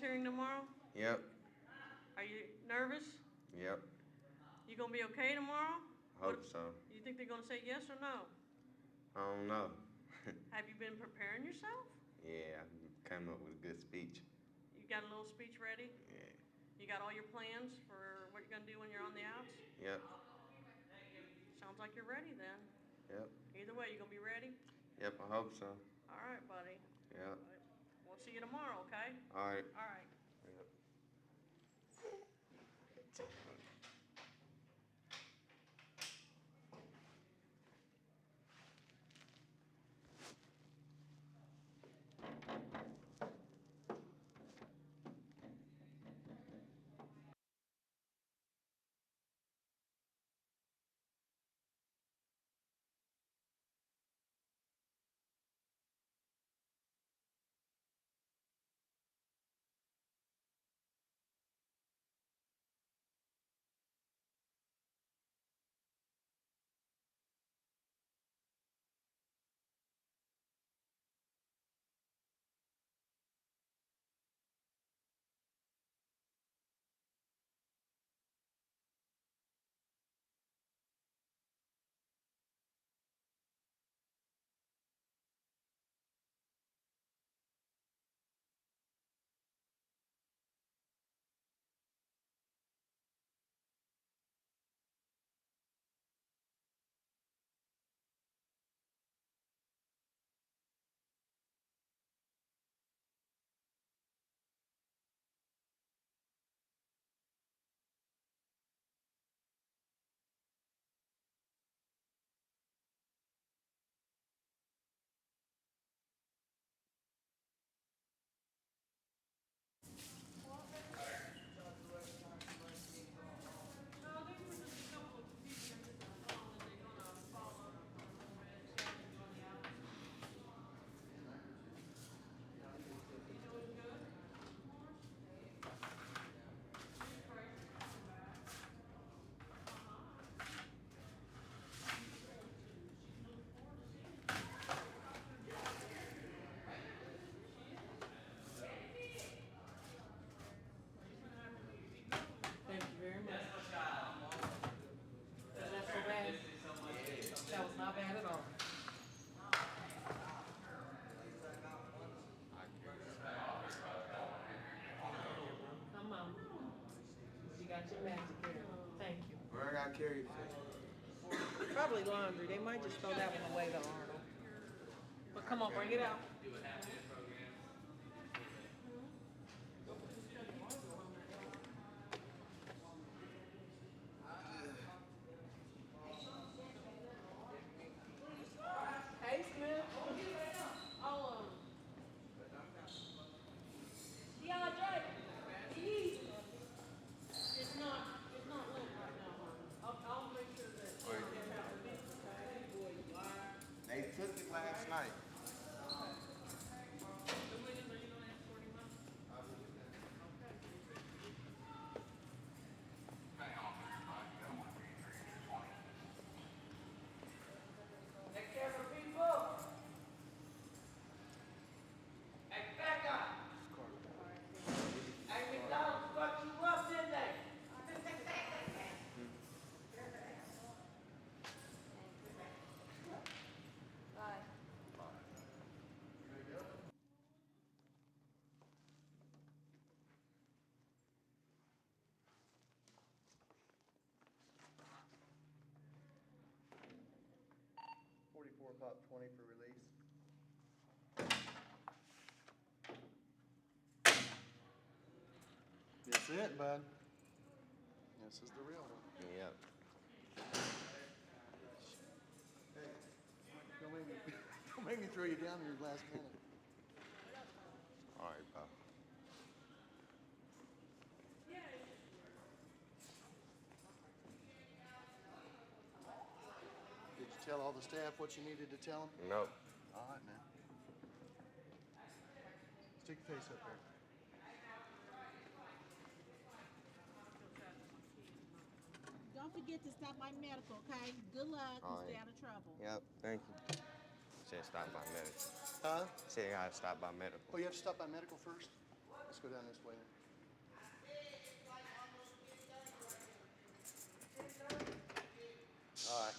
hearing tomorrow? Yep. Are you nervous? Yep. You gonna be okay tomorrow? Hope so. You think they're gonna say yes or no? I don't know. Have you been preparing yourself? Yeah, I came up with a good speech. You got a little speech ready? Yeah. You got all your plans for what you're gonna do when you're on the outs? Yep. Sounds like you're ready then. Yep. Either way, you gonna be ready? Yep, I hope so. All right, buddy. Yep. We'll see you tomorrow, okay? All right. All right. Yep. 44 pop 20 for release. That's it, bud. This is the real one. Yep. Hey, don't make me throw you down here last minute. All right, pal. Did you tell all the staff what you needed to tell them? Nope. All right, man. Stick your face up there. Don't forget to stop by medical, okay? Good luck and stay right. out of trouble. Yep, thank you. Said stop by medical. Huh? Said I gotta stop by medical. Oh, you have to stop by medical first? Let's go down this way. All right.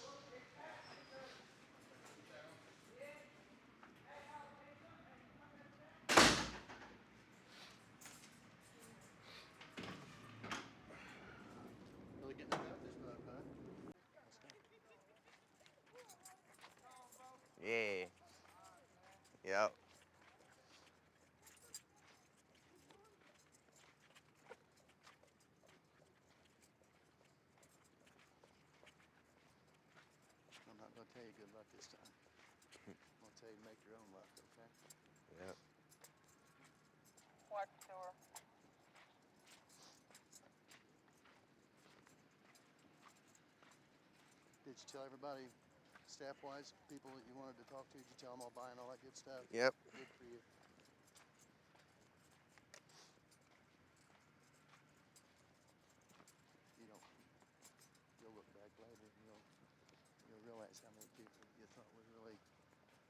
Really getting about this mug, huh? Yeah. Yep. I'm not gonna tell you good luck this time. I'm gonna tell you to make your own luck, okay? Yep. What tour? Did you tell everybody, staff-wise, people that you wanted to talk to? Did you tell them all bye and all that good stuff? Yep. Good for you. You don't. You'll look back later and you'll realize how many people you thought was really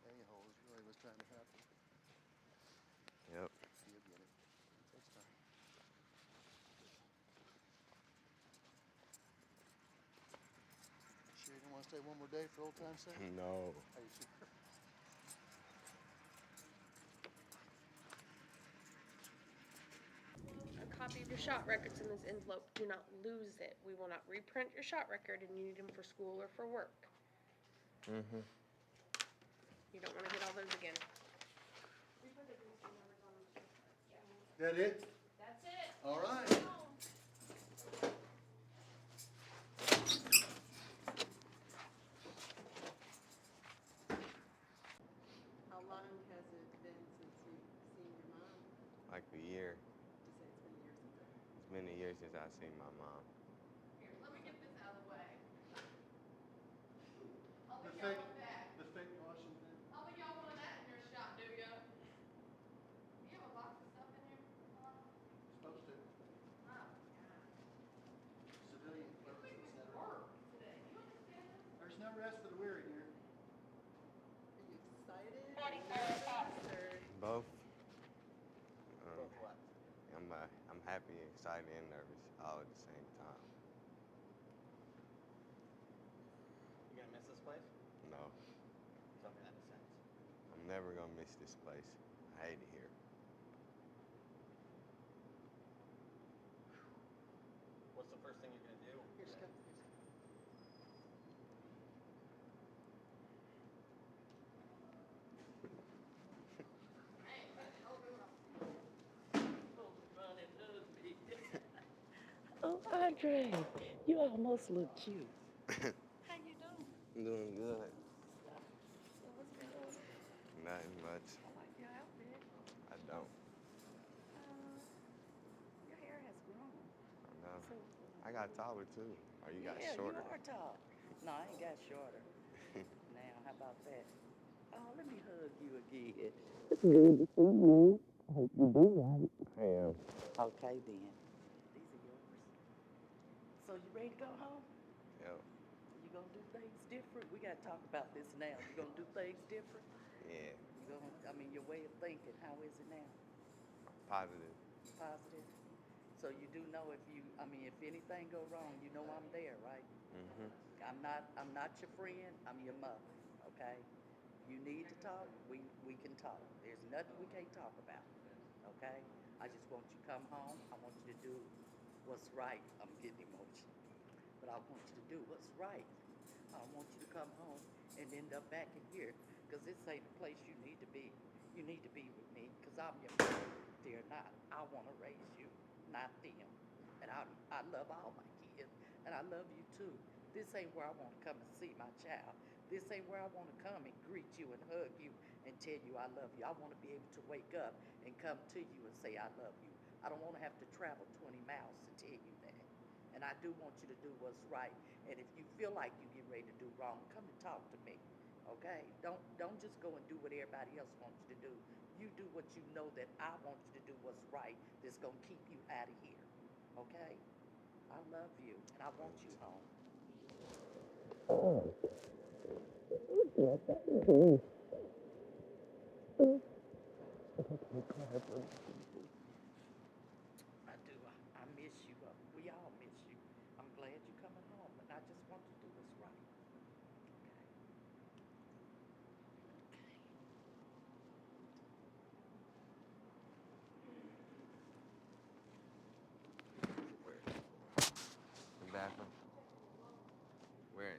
a-holes really was trying to help you. Yep. You'll get it. It takes time. Sure you don't want to stay one more day for old time's sake? No. Are you sure? A copy of your shot records in this envelope. Do not lose it. We will not reprint your shot record and you need them for school or for work. Mm-hmm. You don't want to get all those again. That it? That's it. All right. How long has it been since you've seen your mom? Like a year. You say it's been years since that. It's been a year since I've seen my mom. Here, let me get this out of the way. All The of y'all fake, want that. the fake Washington. All of y'all want that in your shot, do ya? Do you have a box of stuff in here? Supposed to. Oh, God. Civilian clerks, et cetera. Work today. You understand this? There's no rest for the weary here. Are you excited? Nervous, or Both. Both what? I'm happy, excited, and nervous all at the same time. You gonna miss this place? No. Tell me that in a sentence. I'm never gonna miss this place. I hate it here. What's the first thing you're gonna do? here she comes. Oh, Andre, you almost look cute. How you doing? I'm doing good. What's going on? Nothing much. I like your outfit. I don't. Your hair has grown. I know. So, I got taller too. Or you got yeah, shorter. you are tall. No, I ain't got shorter. Now, how about that? Oh, let me hug you again. It's good to see you. I hope you do right. I am. Okay, then. These are yours. So, you ready to go home? Yep. You gonna do things different? We gotta talk about this now. You gonna do things different? Yeah. You gonna, your way of thinking, how is it now? Positive. Positive? So you do know if anything go wrong, you know I'm there, right? Mm-hmm. I'm not your friend, I'm your mother, okay? You need to talk, we can talk. There's nothing we can't talk about, okay? I just want you to come home, I want you to do what's right. I'm getting emotional. But I want you to do what's right. I don't want you to come home and end up back in here, because this ain't the place you need to be. You need to be with me, because I'm your mother. They're not. I want to raise you, not them. And I love all my kids, and I love you too. This ain't where I want to come and see my child. This ain't where I want to come and greet you and hug you and tell you I love you. I want to be able to wake up and come to you and say I love you. I don't want to have to travel 20 miles to tell you that. And I do want you to do what's right. And if you feel like you get ready to do wrong, come and talk to me. Okay? Don't just go and do what everybody else wants you to do. You do what you know that I want you to do what's right that's gonna keep you out of here. Okay? I love you and I want you home. We all miss you. I'm glad you're coming home, and I just want to do what's right. The bathroom. Where?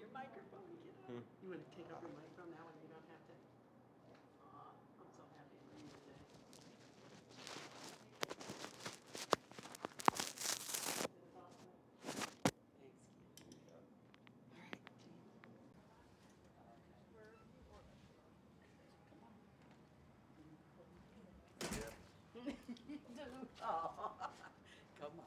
Your microphone, get up. You want to take off your microphone now and you don't have to? Aw, I'm so happy for you today. Oh, come on.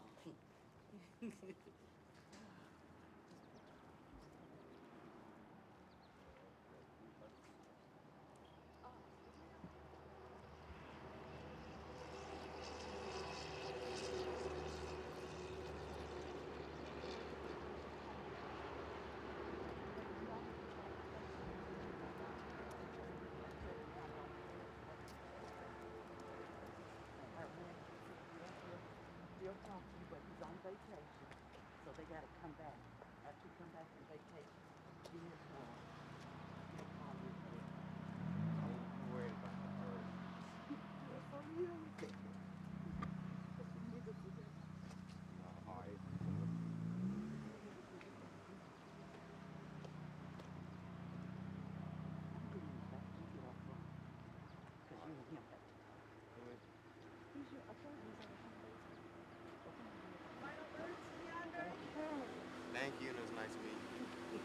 He'll talk to you, but he's on vacation, so they gotta come back. After you come back from vacation, give me a call. He'll call you later. I'm worried about the bird. Yes, so you take it. All right. I'm getting you back. You get off wrong. Because you and him have to talk. He's your, I told you he's on the phone. Final words, Keandre? Thank you, and it was nice meeting you.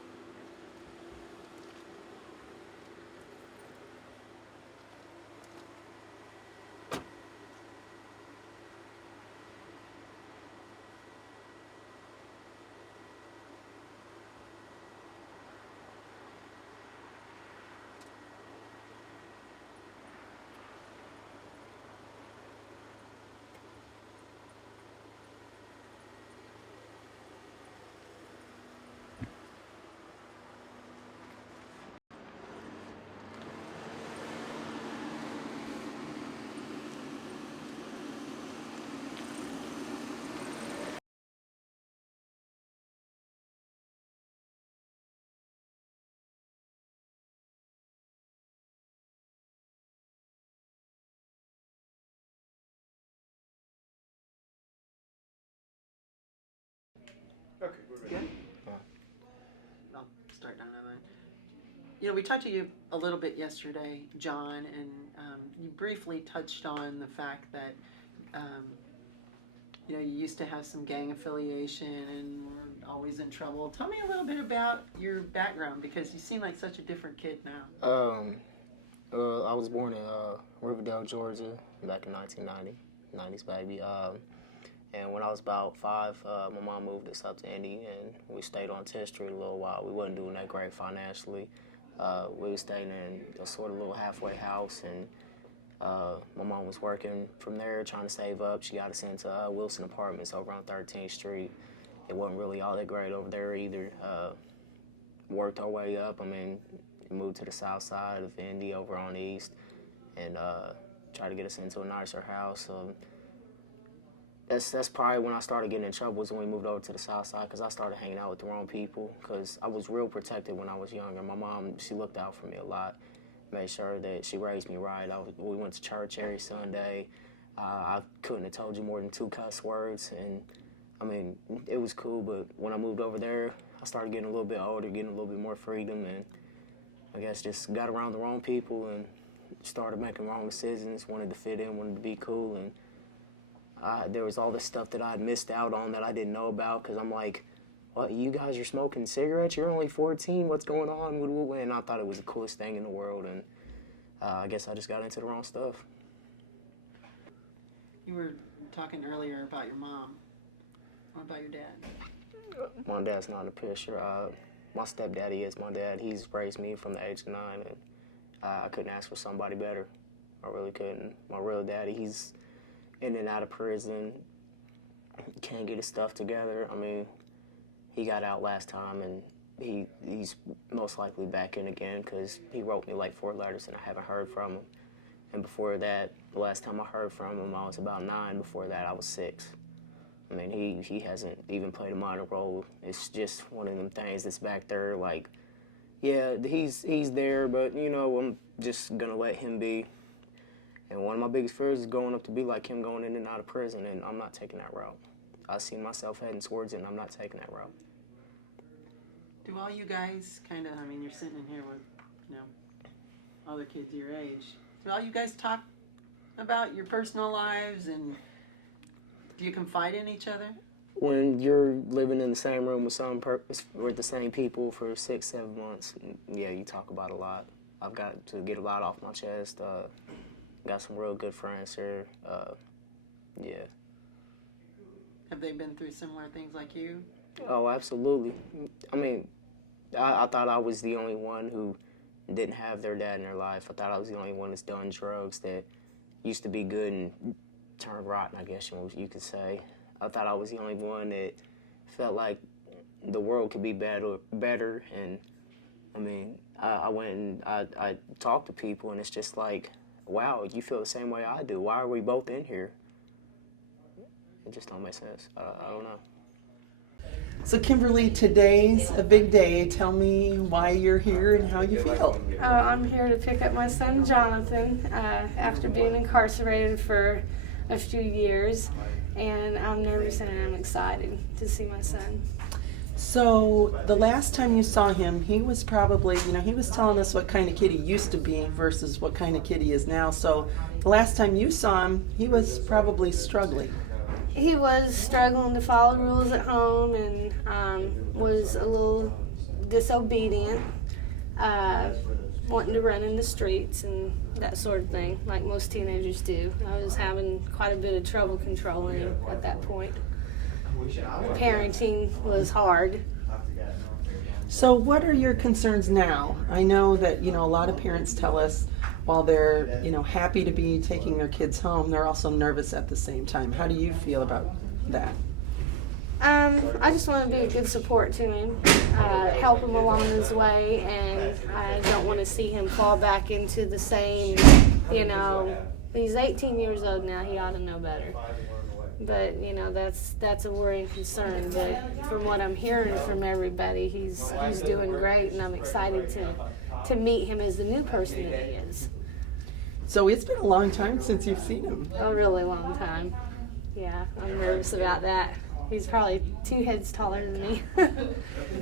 Okay, we're ready. I'll start down that line. You know, we talked to you a little bit yesterday, John, and you briefly touched on the fact that, you know, you used to have some gang affiliation and were always in trouble. Tell me a little bit about your background, because you seem like such a different kid now. I was born in Riverdale, Georgia, back in 1990, 90s baby. And when I was about 5, my mom moved us up to Indy, and we stayed on 10th Street a little while. We wasn't doing that great financially. We was staying in a sort of little halfway house, and my mom was working from there, trying to save up. She got us into Wilson Apartments over on 13th Street. It wasn't really all that great over there either. Worked our way up. I mean, moved to the south side of Indy over on the east, and tried to get us into a nicer house. That's probably when I started getting in trouble, was when we moved over to the south side, because I started hanging out with the wrong people, because I was real protected when I was younger. My mom, she looked out for me a lot, made sure that she raised me right. We went to church every Sunday. I couldn't have told you more than 2 cuss words, and I mean, it was cool, but when I moved over there, I started getting a little bit older, getting a little bit more freedom, and I guess just got around the wrong people and started making wrong decisions, wanted to fit in, wanted to be cool, and there was all this stuff that I had missed out on that I didn't know about, because I'm like, what, you guys are smoking cigarettes? You're only 14, what's going on? And I thought it was the coolest thing in the world, and I guess I just got into the wrong stuff. You were talking earlier about your mom. What about your dad? My dad's not in the picture. My stepdaddy is my dad. He's raised me from the age of 9, and I couldn't ask for somebody better. I really couldn't. My real daddy, he's in and out of prison, can't get his stuff together. I mean, he got out last time, and he's most likely back in again because he wrote me like 4 letters, and I haven't heard from him. And before that, the last time I heard from him, I was about 9. Before that, I was 6. I mean, he hasn't even played a minor role. It's just one of them things that's back there, like, yeah, he's there, but, you know, I'm just going to let him be. And one of my biggest fears is growing up to be like him, going in and out of prison, and I'm not taking that route. I see myself heading towards it, and I'm not taking that route. Do all you guys kind of, I mean, you're sitting in here with, you know, other kids your age. Do all you guys talk about your personal lives, and do you confide in each other? When you're living in the same room with the same people for 6, 7 months, yeah, you talk about a lot. I've got to get a lot off my chest. Got some real good friends here. Yeah. Have they been through similar things like you? Oh, absolutely. I mean, I thought I was the only one who didn't have their dad in their life. I thought I was the only one that's done drugs that used to be good and turned rotten, I guess you could say. I thought I was the only one that felt like the world could be better. And, I mean, I went and I talked to people, and it's just like, wow, you feel the same way I do. Why are we both in here? It just don't make sense. I don't know. So, Kimberly, today's a big day. Tell me why you're here and how you feel. I'm here to pick up my son, Jonathan, after being incarcerated for a few years. And I'm nervous and I'm excited to see my son. So, the last time you saw him, he was probably, you know, he was telling us what kind of kid he used to be versus what kind of kid he is now. So, the last time you saw him, he was probably struggling. He was struggling to follow rules at home and was a little disobedient, wanting to run in the streets and that sort of thing, like most teenagers do. I was having quite a bit of trouble controlling him at that point. Parenting was hard. So what are your concerns now? I know that, you know, a lot of parents tell us while they're, you know, happy to be taking their kids home, they're also nervous at the same time. How do you feel about that? I just want to be a good support to him, help him along his way, and I don't want to see him fall back into the same, you know, he's 18 years old now, he ought to know better. But, you know, that's a worrying concern. But from what I'm hearing from everybody, he's doing great, and I'm excited to meet him as the new person that he is. So it's been a long time since you've seen him. A really long time. Yeah, I'm nervous about that. He's probably 2 heads taller than me.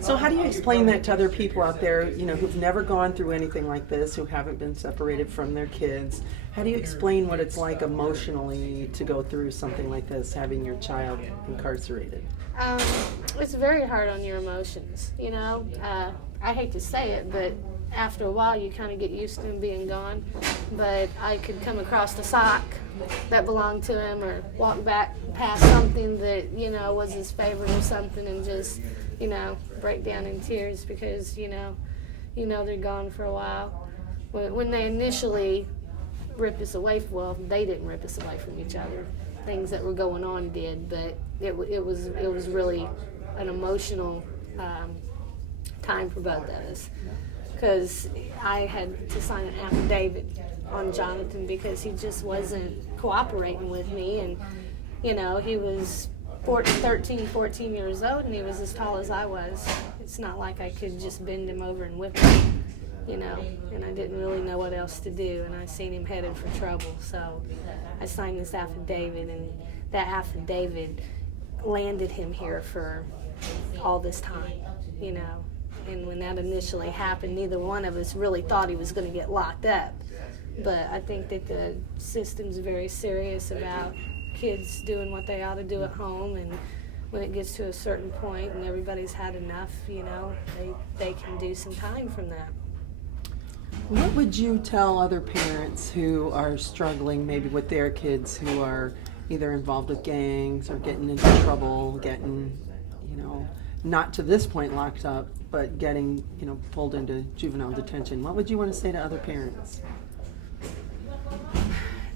So how do you explain that to other people out there, you know, who've never gone through anything like this, who haven't been separated from their kids? How do you explain what it's like emotionally to go through something like this, having your child incarcerated? It's very hard on your emotions, you know. I hate to say it, but after a while you kind of get used to him being gone. But I could come across the sock that belonged to him, or walk back past something that, you know, was his favorite or something, and just, you know, break down in tears because, you know they're gone for a while. When they initially ripped us away, well, they didn't rip us away from each other. Things that were going on did, but it was really an emotional time for both of us, because I had to sign an affidavit on Jonathan because he just wasn't cooperating with me. And, you know, he was 13, 14 years old, and he was as tall as I was. It's not like I could just bend him over and whip him, you know, and I didn't really know what else to do, and I seen him headed for trouble. So I signed this affidavit, and that affidavit landed him here for all this time, you know. And when that initially happened, neither one of us really thought he was going to get locked up. But I think that the system's very serious about kids doing what they ought to do at home, and when it gets to a certain point and everybody's had enough, you know, they can do some time from that. What would you tell other parents who are struggling maybe with their kids who are either involved with gangs or getting into trouble, getting, not to this point locked up, but getting, pulled into juvenile detention. What would you want to say to other parents?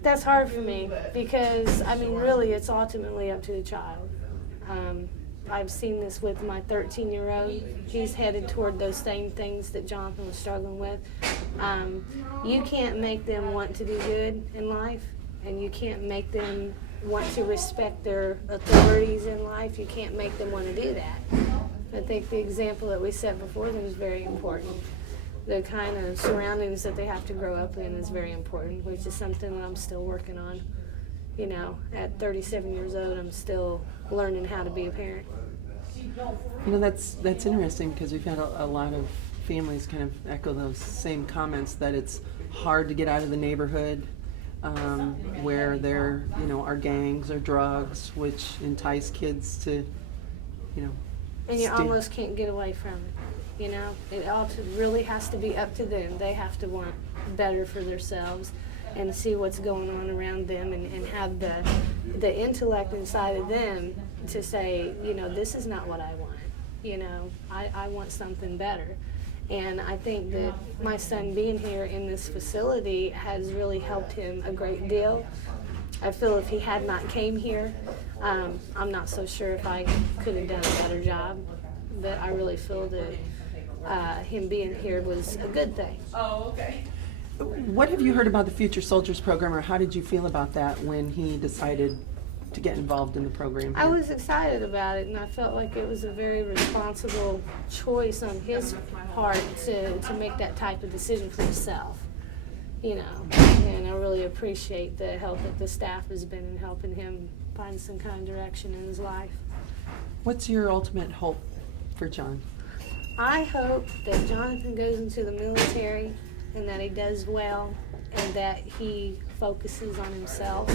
That's hard for me because, really, it's ultimately up to the child. I've seen this with my 13-year-old. He's headed toward those same things that Jonathan was struggling with. You can't make them want to do good in life, and you can't make them want to respect their authorities in life. You can't make them want to do that. I think the example that we set before them is very important. The kind of surroundings that they have to grow up in is very important, which is something that I'm still working on. At 37 years old, I'm still learning how to be a parent. That's interesting because we've had a lot of families kind of echo those same comments, that it's hard to get out of the neighborhood where there, are gangs or drugs which entice kids to, And you almost can't get away from it. It all really has to be up to them. They have to want better for themselves and see what's going on around them and have the intellect inside of them to say, this is not what I want. I want something better. And I think that my son being here in this facility has really helped him a great deal. I feel if he had not came here, I'm not so sure if I could have done a better job. But I really feel that him being here was a good thing. Oh, okay. What have you heard about the Future Soldiers program, or how did you feel about that when he decided to get involved in the program? I was excited about it, and I felt like it was a very responsible choice on his part to make that type of decision for himself. And I really appreciate the help that the staff has been in helping him find some kind of direction in his life. What's your ultimate hope for John? I hope that Jonathan goes into the military and that he does well and that he focuses on himself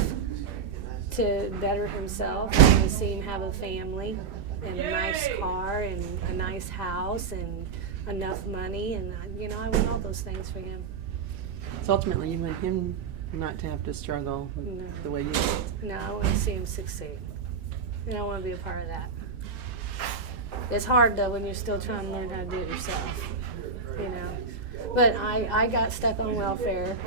to better himself. I want to see him have a family and a nice car and a nice house and enough money, and I want all those things for him. So ultimately you want him not to have to struggle the way you did? No, I want to see him succeed. And I want to be a part of that. It's hard though when you're still trying to learn how to do it yourself, But I got stuck on welfare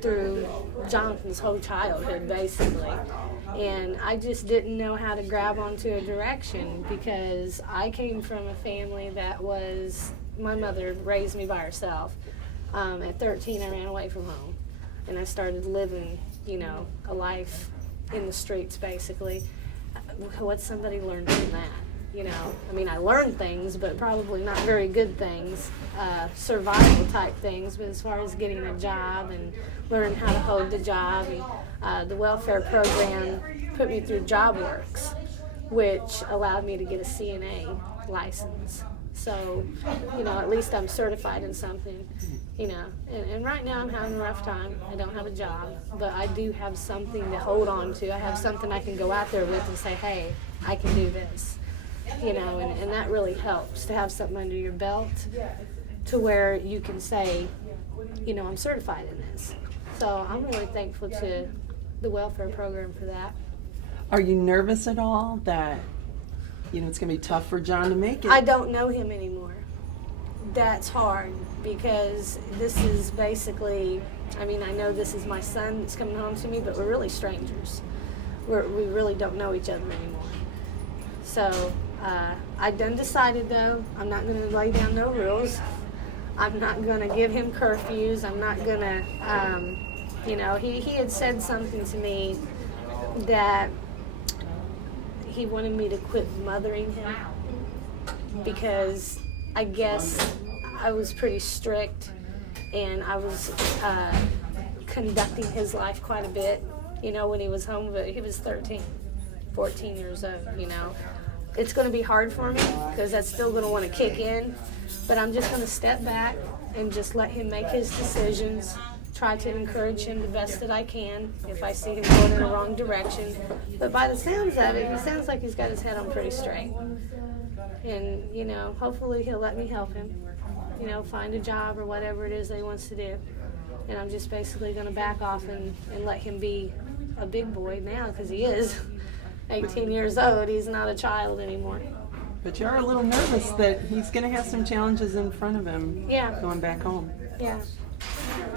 through Jonathan's whole childhood, basically. And I just didn't know how to grab onto a direction because I came from a family that was, my mother raised me by herself. At 13, I ran away from home. And I started living, a life in the streets, basically. What's somebody learned from that? I learned things, but probably not very good things, survival type things, but as far as getting a job and learning how to hold the job, and the welfare program put me through JobWorks, which allowed me to get a CNA license. So, at least I'm certified in something, and right now I'm having a rough time. I don't have a job, but I do have something to hold on to. I have something I can go out there with and say, hey, I can do this. And that really helps to have something under your belt to where you can say, I'm certified in this. So I'm really thankful to the welfare program for that. Are you nervous at all that, it's going to be tough for John to make it? I don't know him anymore. That's hard because this is basically, I know this is my son that's coming home to me, but we're really strangers. We really don't know each other anymore. So I done decided though, I'm not going to lay down no rules. I'm not going to give him curfews. I'm not going to, he had said something to me that he wanted me to quit mothering him because I guess I was pretty strict and I was conducting his life quite a bit, when he was home, but he was 14 years old, It's going to be hard for me because that's still going to want to kick in, but I'm just going to step back and just let him make his decisions, try to encourage him the best that I can if I see him going in the wrong direction. But by the sounds of it, he sounds like he's got his head on pretty straight. And, hopefully he'll let me help him, find a job or whatever it is that he wants to do. And I'm just basically going to back off and let him be a big boy now because he is 18 years old. He's not a child anymore. But you are a little nervous that he's going to have some challenges in front of him Yeah. going back home. Yeah.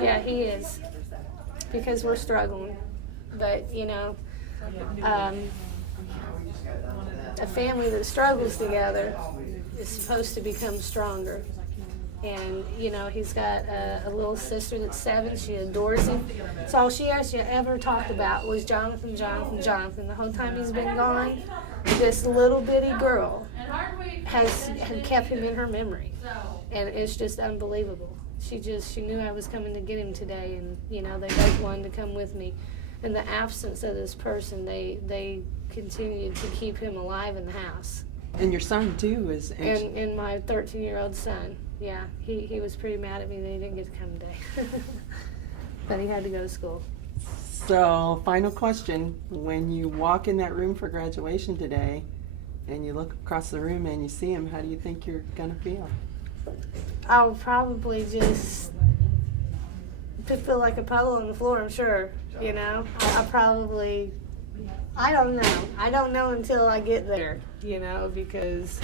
Yeah, he is. Because we're struggling. But, you know, a family that struggles together is supposed to become stronger. And, you know, he's got a little sister that's 7. She adores him. So all she actually ever talked about was Jonathan, Jonathan, Jonathan. The whole time he's been gone, this little bitty girl had kept him in her memory. And it's just unbelievable. She knew I was coming to get him today, and, you know, they both wanted to come with me. In the absence of this person, they continued to keep him alive in the house. And your son, too, is... And my 13-year-old son, yeah, he was pretty mad at me that he didn't get to come today. But he had to go to school. So, final question. When you walk in that room for graduation today, and you look across the room and you see him, how do you think you're going to feel? I'll probably just feel like a puddle on the floor, I'm sure, you know. I don't know. I don't know until I get there, you know, because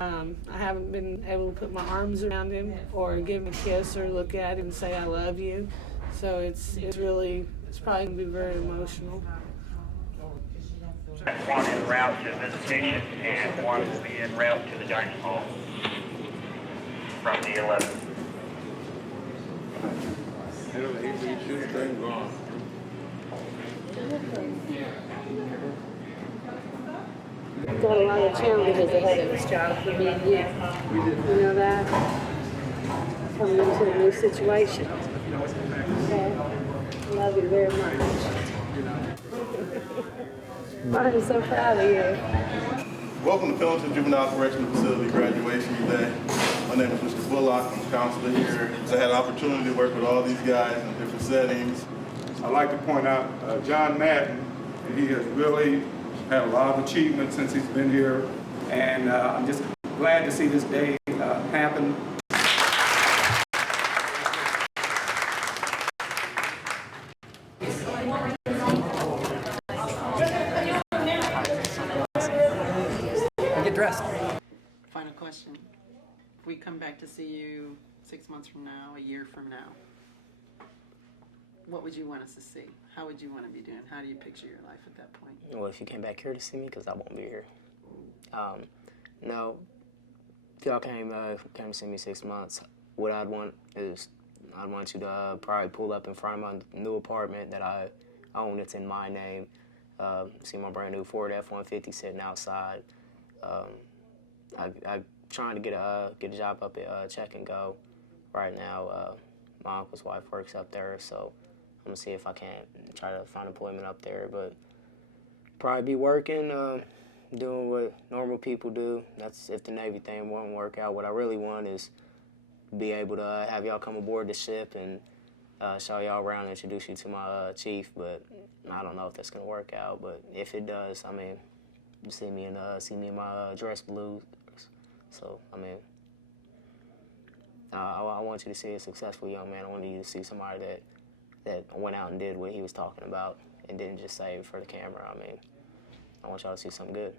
I haven't been able to put my arms around him or give him a kiss or look at him and say I love you. So it's probably going to be very emotional. One en route to visitation and one will be en route to the dining hall from the 11th. Got a lot of challenges ahead of us, John, for me and you. You know that? Coming into a new situation. Okay? Love you very much. I'm so proud of you. Welcome to Pendleton Juvenile Correctional Facility graduation day. My name is Mr. Bullock. I'm a counselor here. I had an opportunity to work with all these guys in different settings. I'd like to point out John Madden. He has really had a lot of achievements since he's been here, and I'm just glad to see this day happen. Get dressed. Final question. If we come back to see you 6 months from now, a year from now, what would you want us to see? How would you want to be doing? How do you picture your life at that point? Well, if you came back here to see me, because I won't be here. No, if y'all came to see me 6 months, what I'd want is I'd want you to probably pull up in front of my new apartment that I own. It's in my name. See my brand new Ford F-150 sitting outside. I'm trying to get a job up at Check and Go right now. My uncle's wife works up there, so I'm gonna see if I can't try to find employment up there. But probably be working, doing what normal people do. That's if the Navy thing won't work out. What I really want is be able to have y'all come aboard the ship and show y'all around and introduce you to my chief. But I don't know if that's gonna work out. But if it does, I mean, you see me in my dress blues. So I mean, I want you to see a successful young man. I want you to see somebody that went out and did what he was talking about and didn't just say it for the camera. I mean, I want y'all to see something good.